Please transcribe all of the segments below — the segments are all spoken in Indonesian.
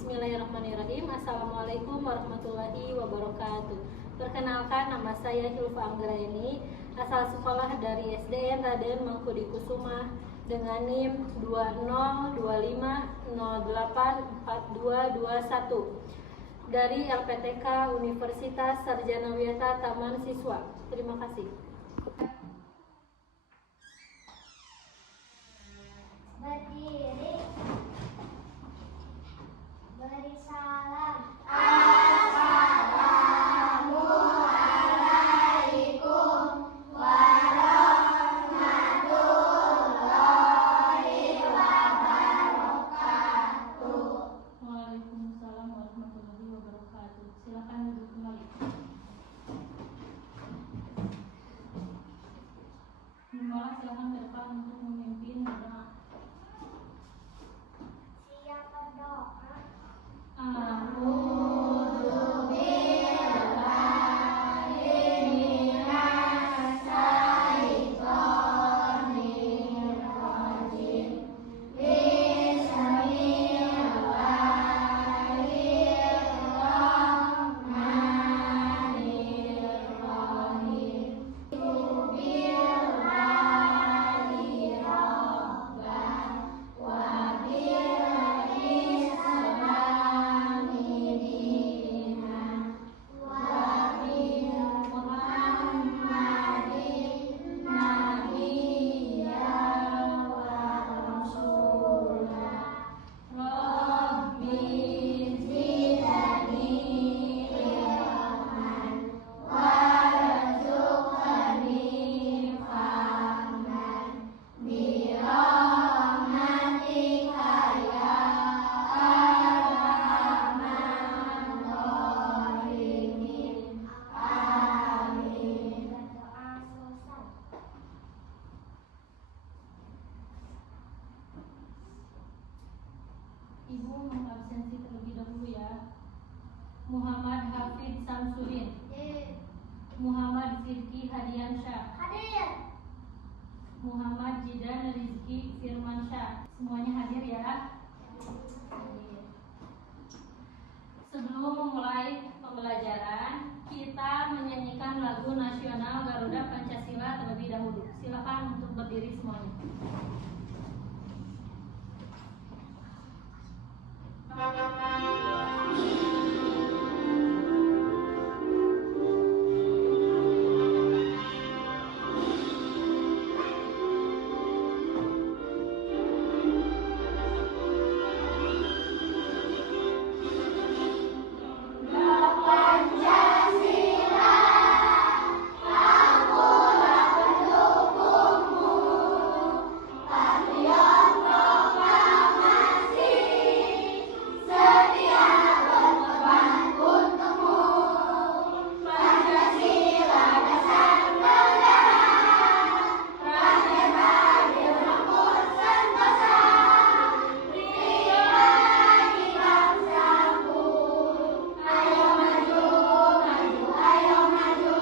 Bismillahirrahmanirrahim. Assalamualaikum warahmatullahi wabarakatuh. Perkenalkan, nama saya Hilfa Anggraini, asal sekolah dari SDN Raden Mangkudi Kusuma dengan NIM 2025084221 dari LPTK Universitas Sarjana Wiyata Taman Siswa. Terima kasih. Berdiri, beri salam. Assalamualaikum warahmatullahi wabarakatuh. Waalaikumsalam warahmatullahi wabarakatuh. Silakan duduk kembali. Mohon silakan ke depan untuk memimpin doa. Siap berdoa. A'udzu billahi minas syaitonir rajim. Bismillahirrahmanirrahim. Billahi rabban wa bil islami dinan wa bi Muhammadin nabiyyan wa rasulah. Rabbi zidni ilman warzuqni fahman birahmatika ya arhamar rahimin. Amin. Berdoa selesai. Ibu mengabsensi terlebih dahulu ya. Muhammad Hafid Samsudin, Muhammad Zidki Hadiansyah, Hadir. Muhammad Jidan Rizki Firmansyah. Semuanya hadir ya. Hadir. Sebelum memulai pembelajaran, kita menyanyikan lagu nasional Garuda Pancasila terlebih dahulu. Silakan untuk berdiri semuanya. Pancasila, akulah pendukungmu. Patriot proklamasi, setia berkorban untukmu. Pancasila dasar negara, rakyat adil makmur sentosa. Pribadi bangsaku, ayo maju, maju, ayo maju,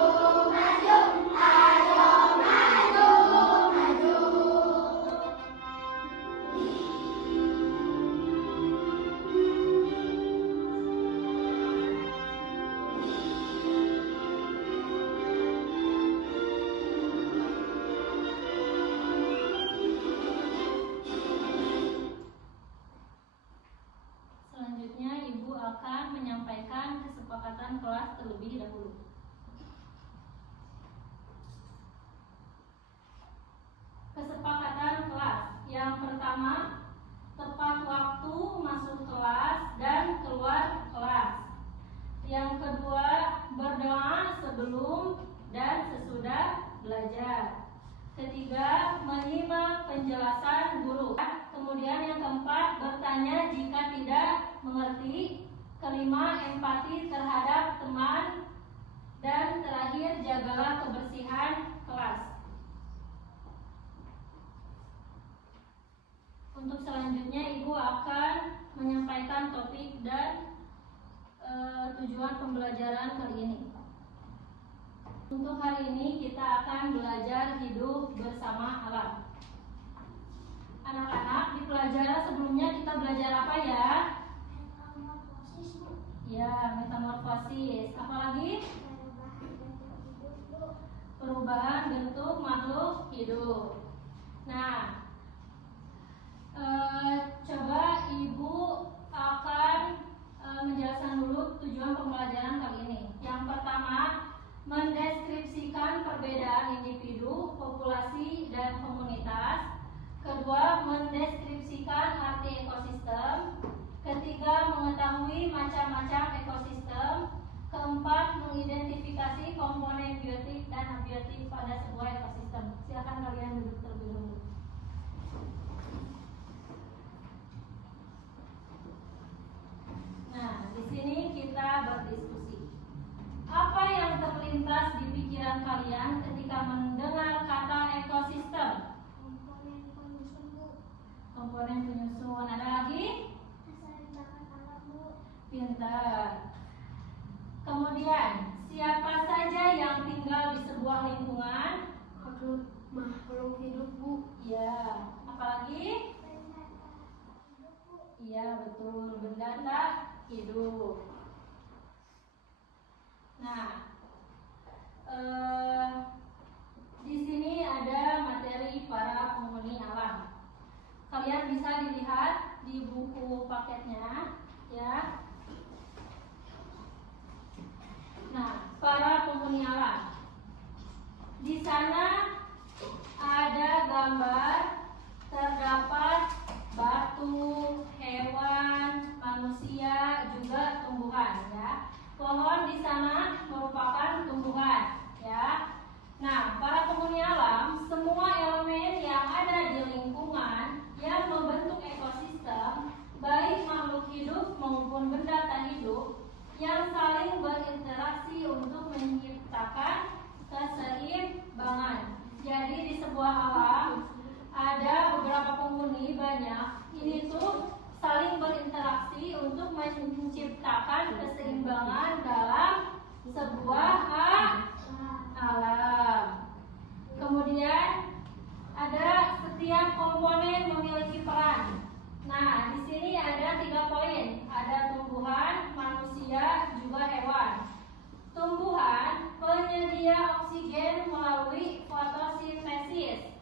maju, ayo maju, maju. Selanjutnya Ibu akan menyampaikan kesepakatan kelas terlebih dahulu. Kesepakatan kelas yang pertama, tepat waktu masuk kelas dan keluar kelas. Yang kedua, berdoa sebelum dan sesudah belajar. Ketiga, menyimak penjelasan guru. Kemudian yang keempat, bertanya jika tidak mengerti. Kelima, empati terhadap teman. Dan terakhir, jagalah kebersihan kelas. Untuk selanjutnya, Ibu akan menyampaikan topik dan tujuan pembelajaran kali ini. Untuk hari ini kita akan belajar hidup bersama alam. Anak-anak, di pelajaran sebelumnya kita belajar apa ya? ekosis. Apalagi perubahan bentuk makhluk hidup. Nah, coba Ibu akan menjelaskan dulu tujuan pembelajaran kali ini. Yang pertama, mendeskripsikan perbedaan individu, populasi, dan komunitas. Kedua, mendeskripsikan arti ekosistem. Ketiga, mengetahui macam-macam ekosistem. Keempat, mengidentifikasi komponen biotik dan abiotik pada sebuah ekosistem. Silakan kalian duduk terlebih dahulu. Nah, di sini kita berdiskusi. Apa yang terlintas di pikiran kalian ketika mendengar kata ekosistem? komponen penyusun, Bu. Komponen penyusun. Ada lagi? Keseimbangan alam, Bu. Pintar. Kemudian, siapa saja yang tinggal di sebuah lingkungan? Makhluk hidup, Bu. Ya. Apalagi? Iya, betul. Benda tak hidup. Nah, di sini ada materi para penghuni alam. Kalian bisa dilihat di buku paketnya, ya. Nah, para penghuni alam. Di sana ada gambar, terdapat batu, hewan, manusia, juga tumbuhan, ya. Pohon di sana merupakan tumbuhan, ya. Nah, para penghuni alam, semua elemen yang ada di lingkungan yang membentuk ekosistem, baik makhluk hidup maupun benda tak hidup, yang saling berinteraksi untuk menciptakan keseimbangan. Jadi di sebuah alam ada beberapa penghuni banyak, ini tuh saling berinteraksi untuk menciptakan keseimbangan dalam sebuah alam. Kemudian ada setiap komponen memiliki peran. Nah, di sini ada 3 poin. Ada tumbuhan, manusia, juga hewan. Tumbuhan penyedia oksigen melalui fotosintesis.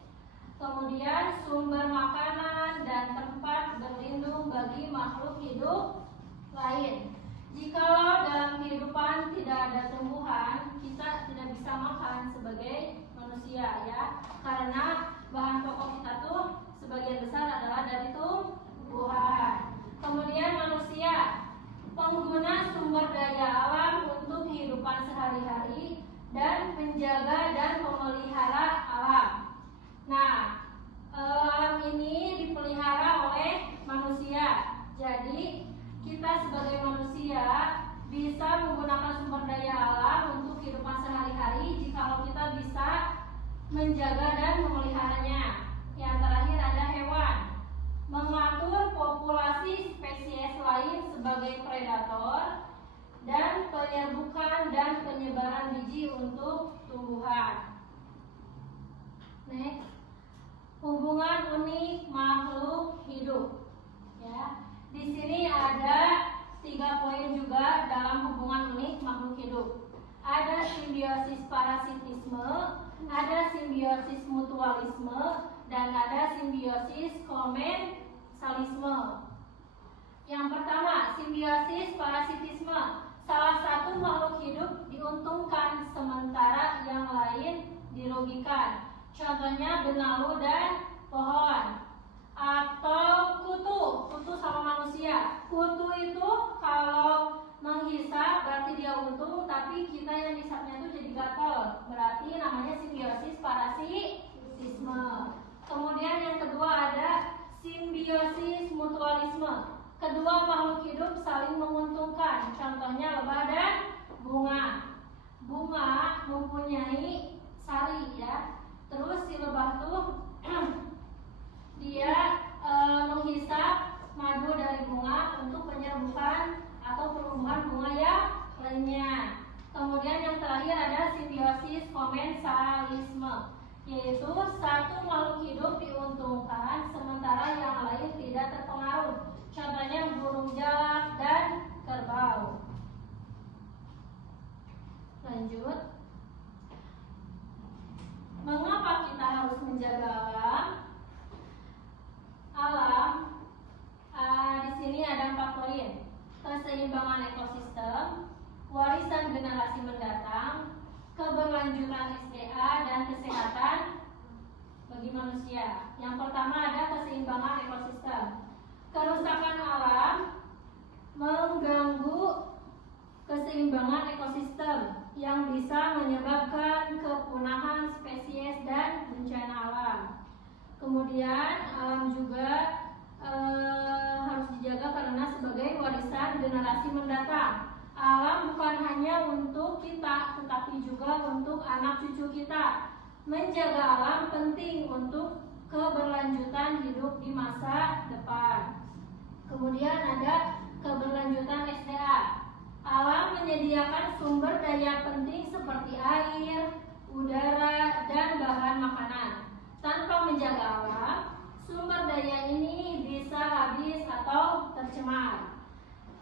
Kemudian sumber makanan dan tempat berlindung bagi makhluk hidup lain. Jikalau dalam kehidupan tidak ada tumbuhan, kita tidak bisa makan sebagai manusia, ya. Karena bahan pokok kita tuh sebagian besar adalah dari tumbuhan. Kemudian manusia, pengguna sumber daya alam untuk kehidupan sehari-hari dan penjaga dan pemelihara alam. Nah, alam ini dipelihara oleh manusia. Jadi, kita sebagai manusia bisa menggunakan sumber daya alam untuk kehidupan sehari-hari jikalau kita bisa menjaga dan memeliharanya. Yang terakhir ada hewan. Mengatur populasi spesies lain sebagai predator dan penyerbukan dan penyebaran biji untuk tumbuhan. Next. Hubungan unik makhluk hidup, ya. Di sini ada 3 poin juga dalam hubungan unik makhluk hidup. Ada simbiosis parasitisme, ada simbiosis mutualisme, dan ada simbiosis komensalisme. Yang pertama, simbiosis parasitisme. Salah satu makhluk hidup diuntungkan sementara yang lain dirugikan. Contohnya benalu dan pohon. Atau kutu sama manusia. Kutu itu kalau menghisap berarti dia untung, tapi kita yang hisapnya itu jadi gatal. Berarti namanya simbiosis parasitisme. Kemudian yang kedua ada simbiosis mutualisme. Kedua makhluk hidup saling menguntungkan. Contohnya lebah dan bunga. Bunga mempunyai sari, ya. Terus si lebah tuh dia menghisap madu dari bunga untuk penyerbukan atau pertumbuhan bunga yang renyah. Kemudian yang terakhir ada simbiosis komensalisme, yaitu satu makhluk hidup diuntungkan sementara yang lain tidak terpengaruh. Contohnya burung jalak dan kerbau. keseimbangan ekosistem, warisan generasi mendatang, keberlanjutan SDA, dan kesehatan bagi manusia. Yang pertama ada keseimbangan ekosistem. Kerusakan alam mengganggu keseimbangan ekosistem yang bisa menyebabkan kepunahan spesies dan bencana alam. Kemudian alam juga harus dijaga karena sebagai warisan generasi mendatang. Alam bukan hanya untuk kita, tetapi juga untuk anak cucu kita. Menjaga alam penting untuk keberlanjutan hidup di masa depan. Kemudian ada keberlanjutan SDA. Alam menyediakan sumber daya penting seperti air, udara, dan bahan makanan. Tanpa menjaga alam, sumber daya ini bisa habis atau tercemar.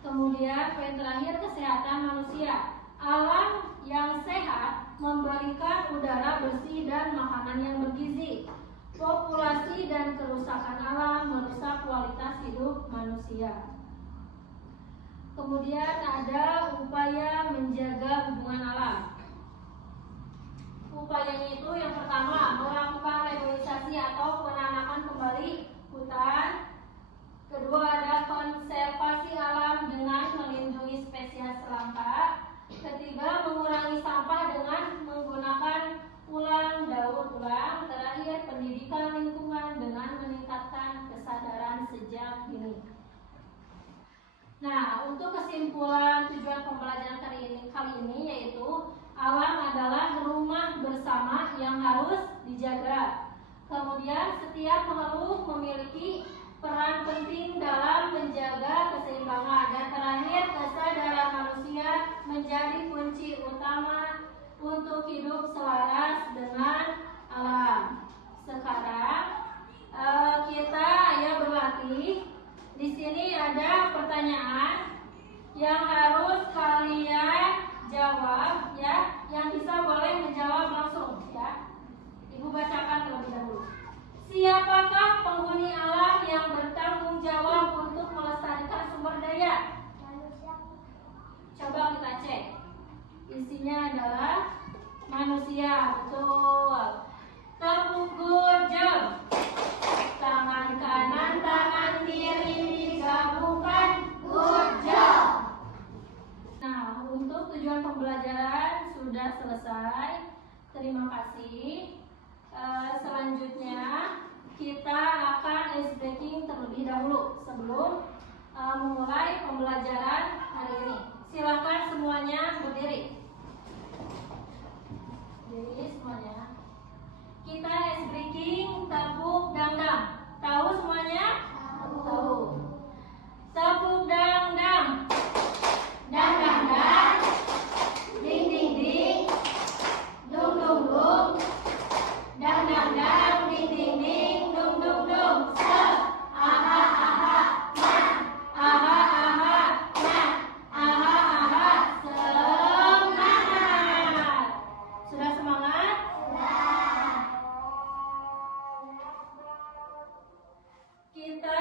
Kemudian poin terakhir, kesehatan manusia. Alam yang sehat memberikan udara bersih dan makanan yang bergizi. Populasi dan kerusakan alam merusak kualitas hidup manusia. Kemudian ada upaya menjaga hubungan alam. Upayanya itu yang pertama, melakukan reboisasi atau penanaman kembali hutan. Kedua, ada konservasi alam dengan melindungi spesies langka. Ketiga, mengurangi sampah dengan menggunakan ulang daur ulang. Terakhir, pendidikan lingkungan dengan meningkatkan kesadaran sejak dini. Nah, untuk kesimpulan tujuan pembelajaran kali ini yaitu alam adalah rumah bersama yang harus dijaga. Kemudian setiap makhluk memiliki peran penting dalam menjaga keseimbangan. Dan terakhir, kesadaran manusia menjadi kunci utama untuk hidup selaras dengan alam. Sekarang kita berlatih. Di sini ada pertanyaan yang harus kalian jawab ya. Yang bisa boleh menjawab langsung ya. Ibu bacakan terlebih dahulu. Siapakah penghuni alam yang bertanggung jawab untuk melestarikan sumber daya? Manusia. Coba kita cek. Isinya adalah manusia, betul. Tepuk good job. Tangan kanan, tangan kiri digabungkan. Good job. Nah, untuk tujuan pembelajaran sudah selesai. Terima kasih. Selanjutnya kita akan ice breaking terlebih dahulu sebelum memulai pembelajaran hari ini. Silakan semuanya berdiri. Berdiri semuanya. Kita ice breaking tepuk dangdang. Tahu semuanya? Tahu. Tepuk dangdang. Dang dang dang. Ding ding ding. Dung dung dung. Dang dang dang. Ding ding ding. Dung dung dung. Se. Aha aha. Ma. Aha aha. Ma. Aha aha. Semangat. Sudah semangat? Kita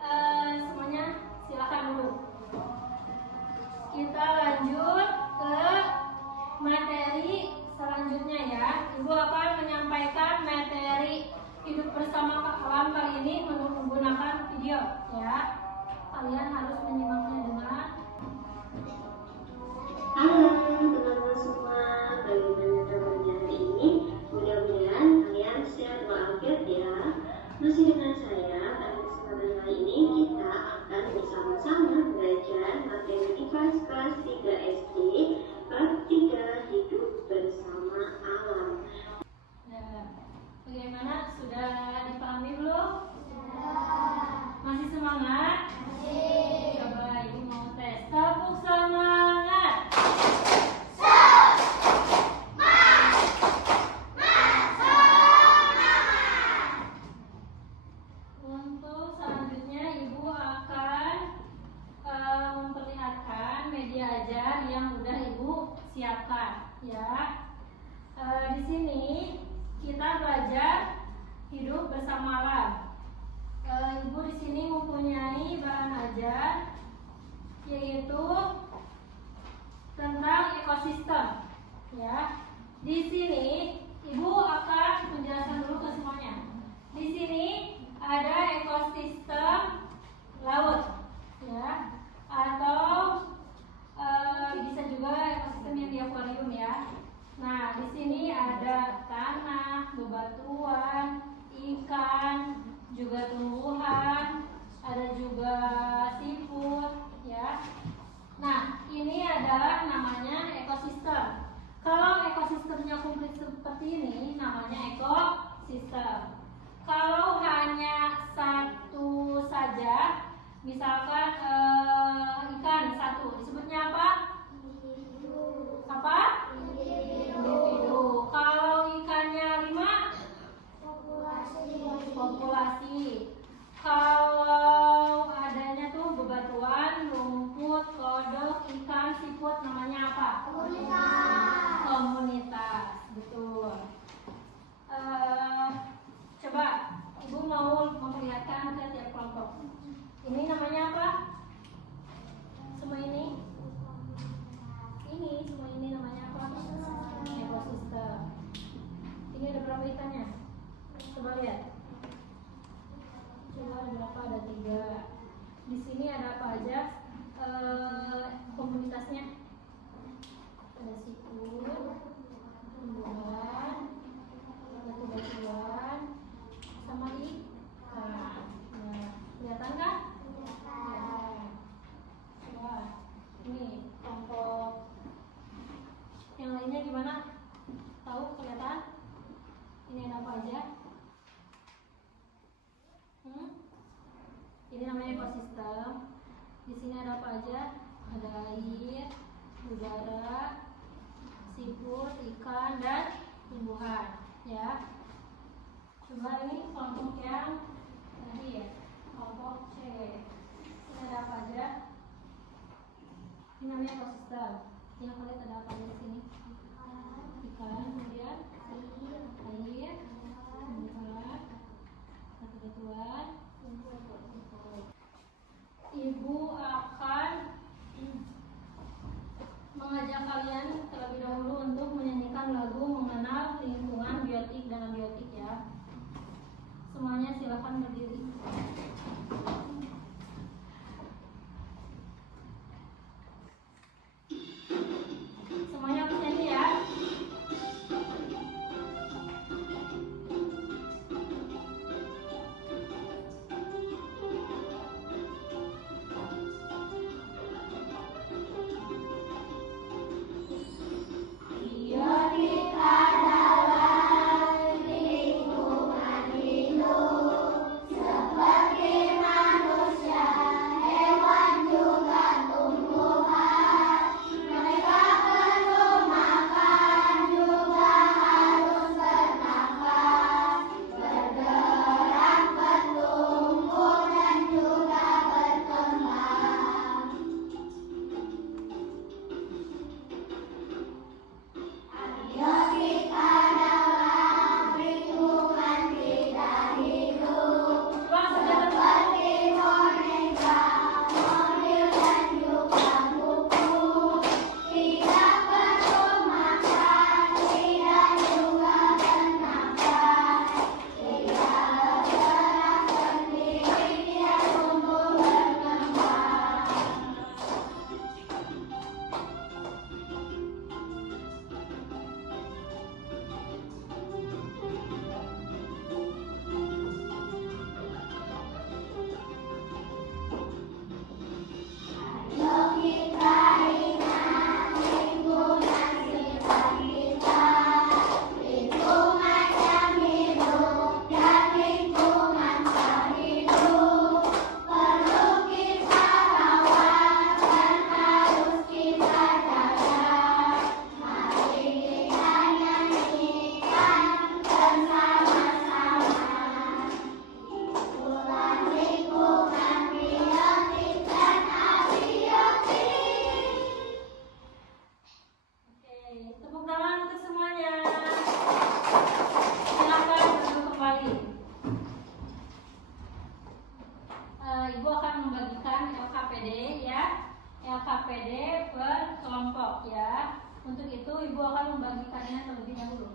semuanya silakan dulu. Kita lanjut ke materi selanjutnya ya. Ibu akan menyampaikan materi hidup bersama alam kali ini menggunakan video ya. Kalian harus menyimaknya dengan. Halo teman-teman semua, bagaimana kabarnya hari ini? Mudah-mudahan kalian sehat walafiat ya. Masih dengan saya, pada kesempatan kali ini kita akan bersama-sama belajar materi IPA kelas 3 SD bab 3 hidup bersama alam. Nah, bagaimana? Sudah dipahami belum? Masih semangat? Coba ibu mau tes. Tepuk semangat. Untuk selanjutnya ibu akan memperlihatkan media ajar yang udah ibu siapkan ya. Di sini kita belajar hidup bersama alam. Ibu di sini mempunyai bahan ajar yaitu itu tentang ekosistem. Ya, di sini Ibu akan menjelaskan dulu ke semuanya. Di sini ada ekosistem laut, ya, atau bisa juga ekosistem yang di akuarium ya. Nah, di sini ada tanah, bebatuan, ikan, juga tumbuhan, ada juga siput, ya. Nah, ini adalah namanya ekosistem. Kalau ekosistemnya komplit seperti ini, namanya ekosistem. Kalau hanya satu saja, misalkan ikan satu, disebutnya apa? Apa? Individu. Kalau ikannya 5, populasi. Kalau adanya tuh bebatuan, rumput, kodok, ikan, siput, namanya apa? Komunitas. Betul. Coba Ibu mau memperlihatkan ke tiap kelompok. Ini namanya apa? Semua ini? Semua ini namanya apa? Ekosistem. Ini ada berapa ikannya? Coba lihat. Coba ada berapa? Ada 3. Di sini ada apa aja? Komunitasnya ada siput, tumbuhan, batu-batuan, sama ikan. Nah, kelihatan kan? Ya. Coba ini kelompok yang lainnya gimana? Tahu, kelihatan? Ini ada apa aja? Ini namanya ekosistem. Di sini ada apa aja? Ada air, udara, siput, ikan, dan tumbuhan. Ya. Coba ini kelompok yang tadi ya, kelompok C. Ini ada apa aja? Ini namanya ekosistem. Yang kalian ada apa aja di sini? Ikan, kemudian air, tumbuhan, batu-batuan. Ibu akan mengajak kalian terlebih dahulu untuk menyanyikan lagu mengenal lingkungan biotik dan abiotik ya. Semuanya silakan berdiri. Semuanya aku nyanyi ya. Biotik adalah lingkungan hidup sebagai KPD per kelompok ya. Untuk itu Ibu akan membagikannya terlebih dahulu.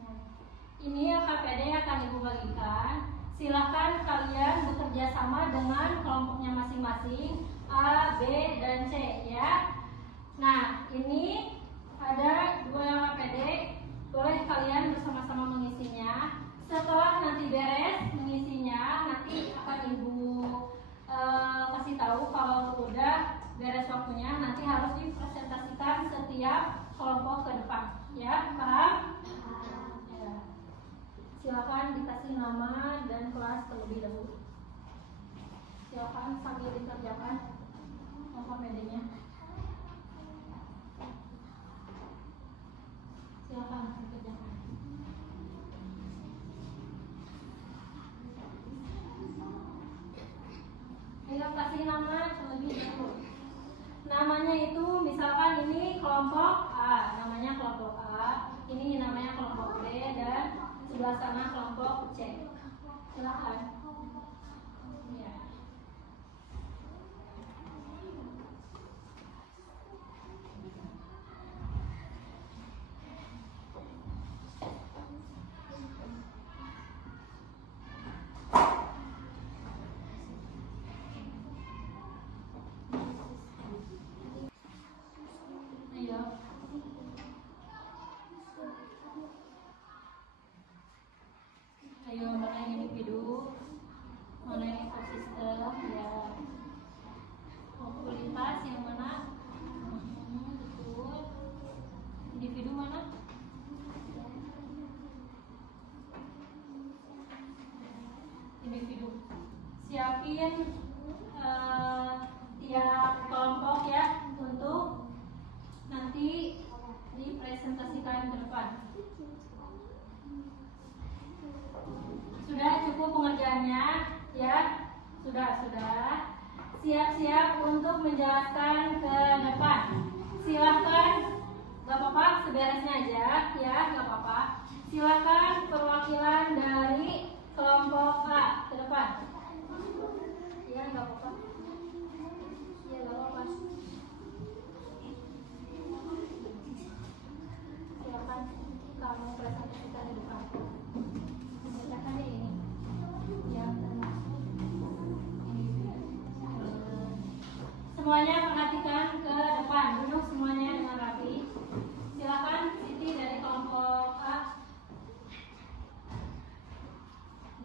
Nah, ini KPD akan Ibu bagikan. Silahkan kalian bekerja sama dengan kelompoknya masing-masing A, B, dan C ya. Nah, ini ada 2 yang KPD. Boleh kalian bersama-sama mengisinya. Setelah nanti beres mengisinya, nanti akan Ibu kasih tahu kalau udah beres waktunya. Nanti harus dipresentasikan setiap kelompok ke depan ya, paham? Ya. Silakan dikasih nama dan kelas terlebih dahulu. Silakan sambil dikerjakan KPD-nya. Silakan dikerjakan. Ayo kasih nama terlebih dahulu. Namanya itu misalkan ini kelompok A, namanya kelompok A. Ini namanya kelompok B dan sebelah sana kelompok C. Silakan. Ya. Ayo, mana yang individu, mana yang ekosistem, ya. Mobilitas yang mana? Betul. Individu mana? Individu. Siapin tiap kelompok ya untuk nanti dipresentasikan ke depan. Sudah cukup pengerjaannya ya? Sudah. Siap-siap untuk menjelaskan ke depan. Silahkan, gak apa-apa, seberesnya aja ya, gak apa-apa. Silahkan perwakilan dari kelompok A ke depan. Ya, gak apa-apa. Ya, gak apa-apa. Silahkan kamu presentasikan di depan. Membacakan ini. Yang termasuk ini. Semuanya perhatikan ke depan. Duduk semuanya dengan rapi. Silakan Siti dari kelompok A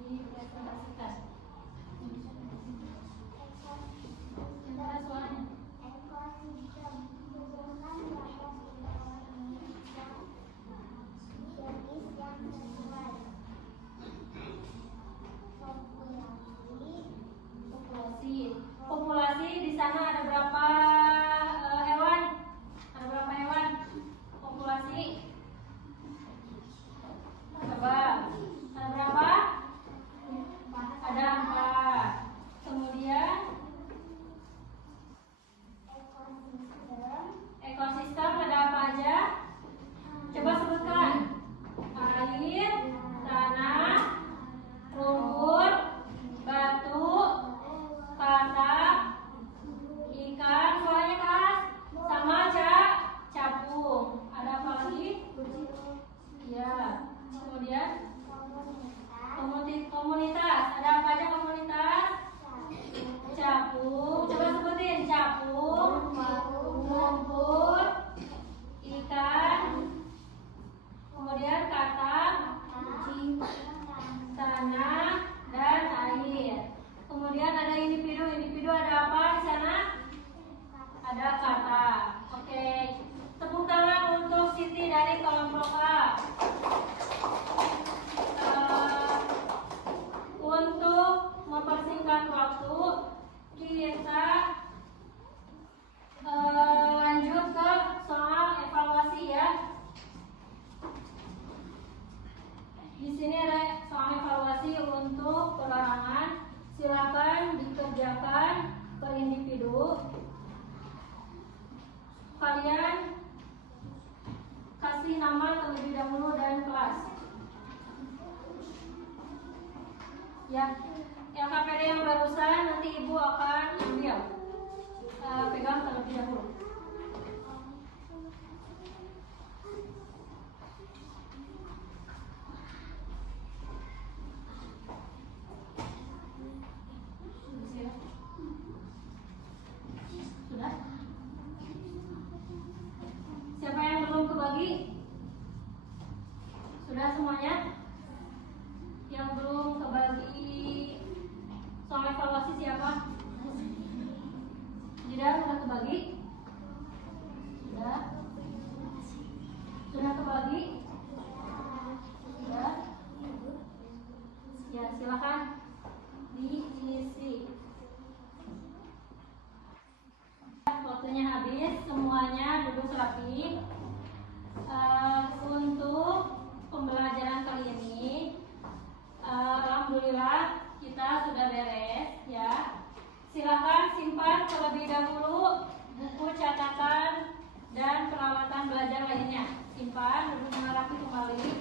dipresentasikan. Yang ada suaranya. Populasi di sana ada berapa hewan? Ada berapa hewan? Populasi? Coba. Ada berapa? Ada 4. Kemudian ekosistem ada apa aja? Coba sebutkan. Air, tanah, lumpur, batu, katak, ikan, suaranya keras, sama capung. Ada apa lagi? Ya. Kemudian komunitas. Ada apa aja komunitas? Capung. Coba sebutin capung, lumpur, ikan, kemudian katak, tanah, dan air. Kemudian ada individu. Individu ada apa di sana? Ada kata. Oke. Tepuk tangan untuk Siti dari kelompok A. Untuk mempersingkat waktu, kita lanjut ke soal evaluasi ya. Ya, LKPD yang barusan nanti ibu akan ambil. Pegang terlebih dahulu. Sudah? Siapa yang belum kebagi? Sudah semuanya? Yang belum kebagi soal evaluasi siapa? Sudah kebagi? Sudah? Sudah kebagi? Sudah? Ya, silakan diisi. Waktunya habis, semuanya duduk rapi. Untuk pembelajaran kali ini, alhamdulillah kita sudah beres ya. Silakan simpan terlebih dahulu buku catatan dan peralatan belajar lainnya. Simpan, duduk rapi kembali.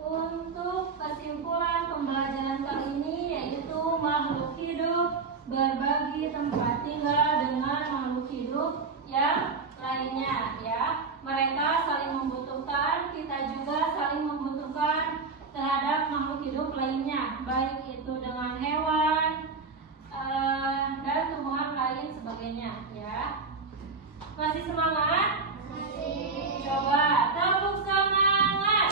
Untuk kesimpulan pembelajaran kali ini yaitu makhluk hidup berbagi tempat tinggal dengan makhluk hidup yang lainnya ya. Mereka saling membutuhkan, kita juga saling membutuhkan terhadap makhluk hidup lainnya, baik itu dengan hewan dan tumbuhan lain sebagainya ya. Masih semangat? Masih. Coba tepuk semangat.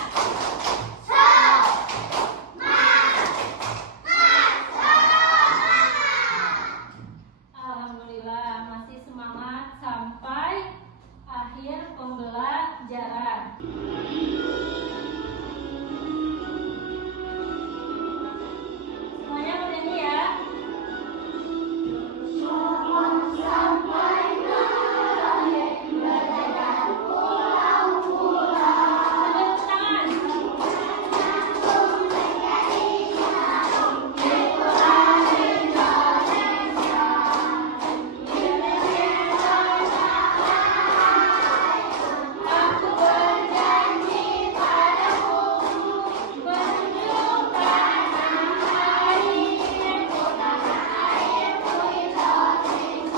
Alhamdulillah masih semangat sampai akhir pembelajaran. Semuanya bernyanyi ya. Tepuk tangan. Aku berjanji padamu menuju tanah airku, tanah airku Indonesia.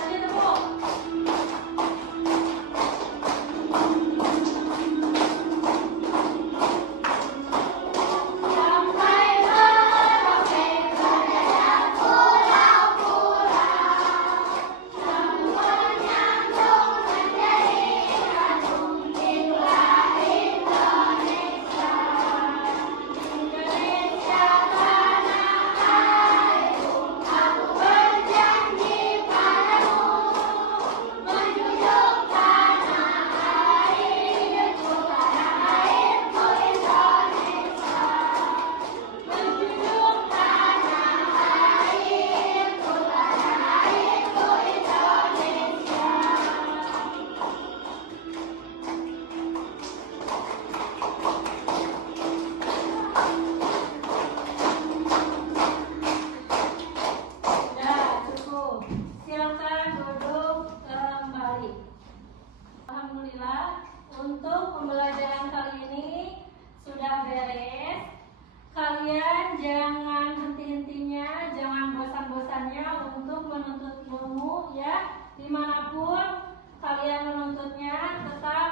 Kasih tepuk. Sampai Merauke berjaya pulau-pulau, semuanya nyambung menjadi satu. Itulah Indonesia. Indonesia tanah airku, aku berjanji padamu menjunjung tanah airku, tanah airku Indonesia. Menjunjung tanah airku, tanah airku Indonesia. Sudah cukup. Silakan duduk kembali. Alhamdulillah untuk pembelajaran kali ini sudah beres. Kalian jangan henti-hentinya, jangan bosan-bosannya untuk menuntut ilmu ya. Dimanapun kalian menuntutnya, tetap